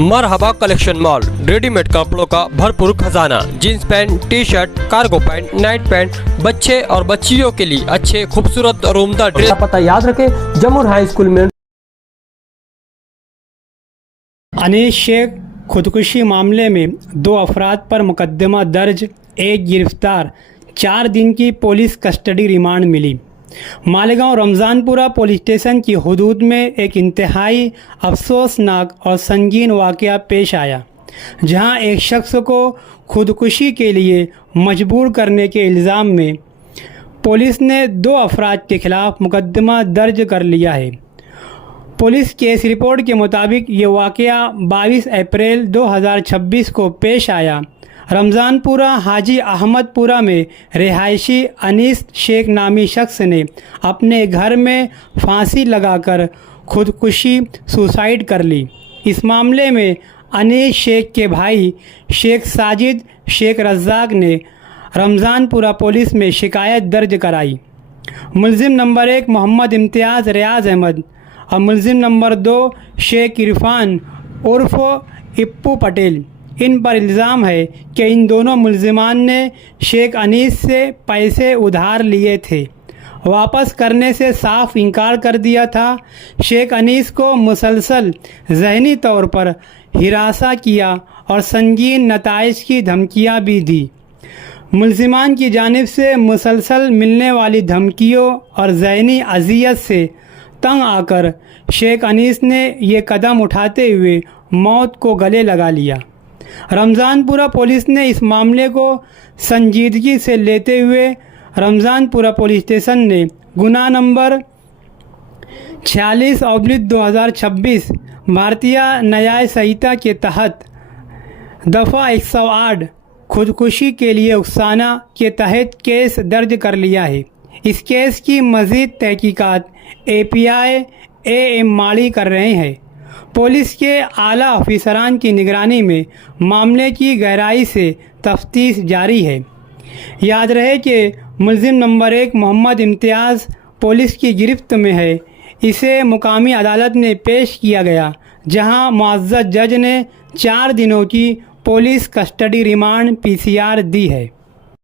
मरहबा collection mall, readymade कपड़ों का भरपूर खजाना, jeans pant, T shirt, cargo pant, night pant, बच्चे और बच्चियों के लिए अच्छे खूबसूरत और उम्दा ड्रेस। पता याद रखें, जमुर हाई स्कूल में। अनीस शेख खुदकुशी मामले में 2 अफराद पर मुकदमा दर्ज, 1 गिरफ्तार, 4 दिन की पुलिस कस्टडी रिमांड मिली। मालेगांव रमज़ानपुरा पुलिस स्टेशन की हदूद में एक इंतहाई अफसोसनाक और संगीन वाक़या पेश आया, जहां एक शख्स को खुदकुशी के लिए मजबूर करने के इल्ज़ाम में पुलिस ने 2 अफराद के ख़िलाफ़ मुकदमा दर्ज कर लिया है। पुलिस केस रिपोर्ट के मुताबिक ये वाक़या 22 अप्रैल 2026 को पेश आया। रमज़ानपुरा हाजी अहमदपुरा में रिहायशी अनीस शेख नामी शख्स ने अपने घर में फांसी लगाकर खुदकुशी सुसाइड कर ली। इस मामले में अनीस शेख के भाई शेख साजिद शेख रज़ाक ने रमज़ानपुरा पुलिस में शिकायत दर्ज कराई। मुलजिम नंबर 1 मोहम्मद इम्तियाज़ रियाज़ अहमद और मुलजिम नंबर 2 शेख इरफान उर्फ़ इप्पू पटेल, इन पर इल्ज़ाम है कि इन दोनों मुलजिमान ने शेख अनीस से पैसे उधार लिए थे, वापस करने से साफ इनकार कर दिया था। शेख अनीस को मुसलसल ज़हनी तौर पर हिरासा किया और संगीन नताइज की धमकियां भी दी। मुलजिमान की जानिब से मुसलसल मिलने वाली धमकियों और ज़हनी अजियत से तंग आकर शेख अनीस ने ये कदम उठाते हुए मौत को गले लगा लिया। रमज़ानपुरा पुलिस ने इस मामले को संजीदगी से लेते हुए रमज़ानपुरा पुलिस स्टेशन ने गुनाह नंबर 46/2026 भारतीय न्याय संहिता के तहत दफ़ा 108 खुदकुशी के लिए उकसाना के तहत केस दर्ज कर लिया है। इस केस की मज़ीद तहकीकात API AM माड़ी कर रहे हैं। पुलिस के आला ऑफिसरान की निगरानी में मामले की गहराई से तफ्तीश जारी है। याद रहे कि मुलजिम नंबर 1 मोहम्मद इम्तियाज़ पुलिस की गिरफ्त में है। इसे मुकामी अदालत में पेश किया गया, जहां मुअज़्ज़ज़ जज ने 4 दिनों की पुलिस कस्टडी रिमांड PCR दी है।